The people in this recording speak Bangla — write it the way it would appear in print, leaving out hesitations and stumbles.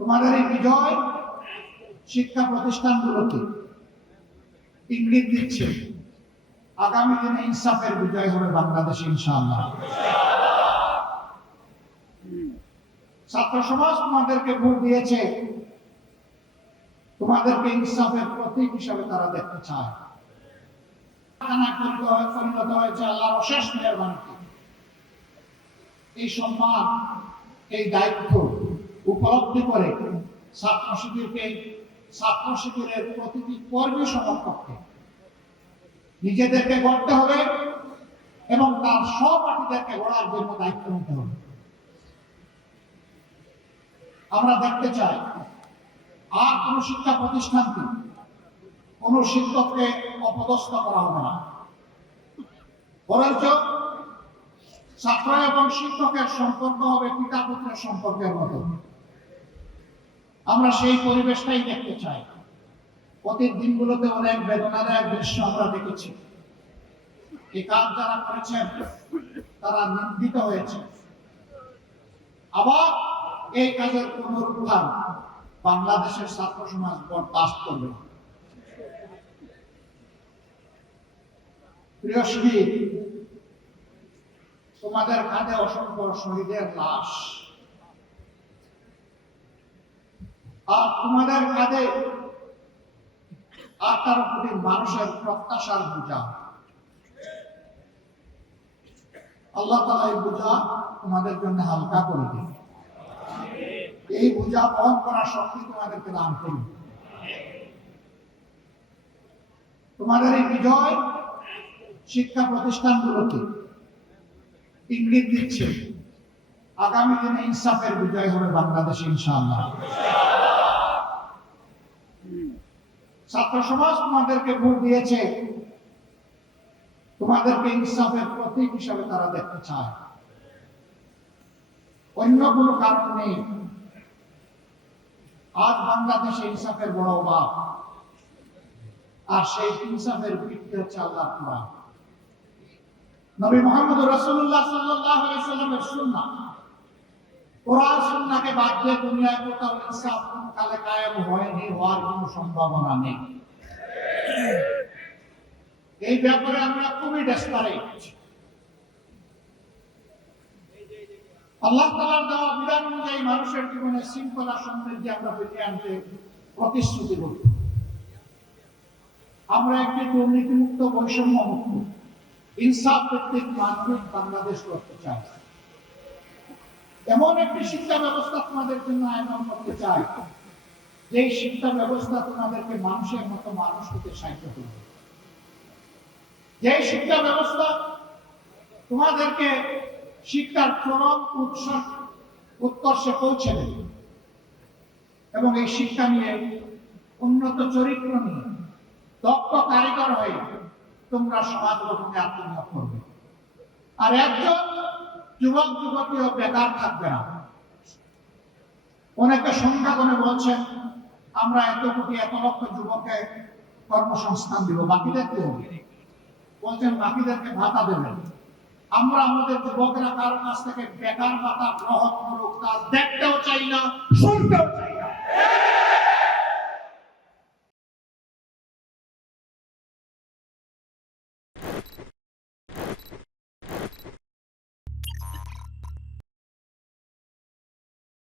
তোমাদের এই বিজয় শিক্ষা প্রতিষ্ঠানগুলোকে ইঙ্গিত দিচ্ছে আগামী দিনে ইনসাফের বিজয় হবে বাংলাদেশে ইনশাআল্লাহ। ছাত্র সমাজ তোমাদেরকে ভোট দিয়েছে, তোমাদেরকে ইনসাফের প্রতীক হিসাবে তারা দেখতে চায়। পরিণত হয়েছে আল্লাহর অশেষ মেহেরবানিতে। এই সম্মান, এই দায়িত্ব উপলব্ধি করে ছাত্র শিবিরের প্রতিটি কর্মী সমর্থককে নিজেদেরকে গড়তে হবে এবং তার সহপাঠীদেরকে গড়ার জন্য দায়িত্ব নিতে হবে। আমরা দেখতে চাই আর কোন শিক্ষা প্রতিষ্ঠানকে, কোন শিক্ষককে অপদস্থ করা হবে না, বরঞ্চ ছাত্র এবং শিক্ষকের সম্পর্ক হবে পিতা পুত্রের সম্পর্কের মতো। আমরা সেই পরিবেশটাই দেখতে চাই। অতীত দিনগুলোতে অনেক বেদনাদায়ক দৃশ্য আমরা দেখেছি। এই কাজ যারা করেছেন তারা নিন্দিত হয়েছে। আবার এই কাজের পুনরুত্থান বাংলাদেশের ছাত্র সমাজ বরদাস্ত করবে। প্রিয় শিবির, তোমাদের কাঁধে অসংখ্য শহীদের লাশ, আর তোমাদের কাঁধে 18 কোটি মানুষের প্রত্যাশার বোঝা। আল্লাহ তাআলা এই বোঝা তোমাদের জন্য হালকা করে দিন। এই বোঝা বহন করার শক্তি তোমাদেরকে দান করুন। তোমাদের এই বিজয় শিক্ষা প্রতিষ্ঠানগুলোকে ইঙ্গিত দিচ্ছে আগামী দিনে ইনসাফের বিজয় হবে বাংলাদেশে ইনশাআল্লাহ। ছাত্র সমাজ তোমাদেরকে ভোট দিয়েছে, তোমাদেরকে ইনসাফের প্রতীক হিসাবে তারা দেখতে চায়। অন্য কোনো কারণ নেই। আজ বাংলাদেশে ইনসাফের বড় অভাব, আর সেই ইনসাফের ভিত্তি হচ্ছে আল্লাহর কোরআন। নবী মুহাম্মদ রাসূলুল্লাহ সাল্লাল্লাহু আলাইহি সাল্লামের সুন্নাহ। কোরআন সুন্নাহকে বাদ দিয়ে দুনিয়ায় কোথাও ইনসাফ কালে কায়েম হয়নি, হওয়ার কোনো সম্ভাবনা নেই। এই ব্যাপারে আমরা খুবই ডেসপারেট। আল্লাহ তাআলার দেওয়া বিধান অনুযায়ী মানুষের জীবনে শৃঙ্খলা সমৃদ্ধি আমরা ফিরিয়ে আনতে প্রতিশ্রুতিবদ্ধ। আমরা একটি দুর্নীতিমুক্ত, বৈষম্যমুক্ত, ইনসাফ ভিত্তিক মানবিক বাংলাদেশ করতে চাই। এমন একটি শিক্ষা ব্যবস্থা তোমাদের জন্য আয়োজন করতে চাই, যে শিক্ষা ব্যবস্থা তোমাদেরকে মানুষের মতো মানুষ হতে সাহায্য করবে, যে শিক্ষা ব্যবস্থা তোমাদেরকে শিক্ষার চরম উৎকর্ষে পৌঁছে দেবে এবং এই শিক্ষা নিয়ে উন্নত চরিত্র নিয়ে দক্ষ কারিগর হয়ে তোমরা সমাজ গঠনে আত্মনিয়োগ করবে। আর একজন যুবক যুবতীও বেকার থাকবে না। অনেকে সংখ্যা গুণে বলছেন আমরা এত কোটি এত লক্ষ যুবককে কর্মসংস্থান দিব, বাকিদের কি হবে? বলছেন বাকিদেরকে ভাতা দেবেন। আমরা আমাদের যুবকরা কারো কাছ থেকে বেকার ভাতা গ্রহণ করুক তা দেখতেও চাই না,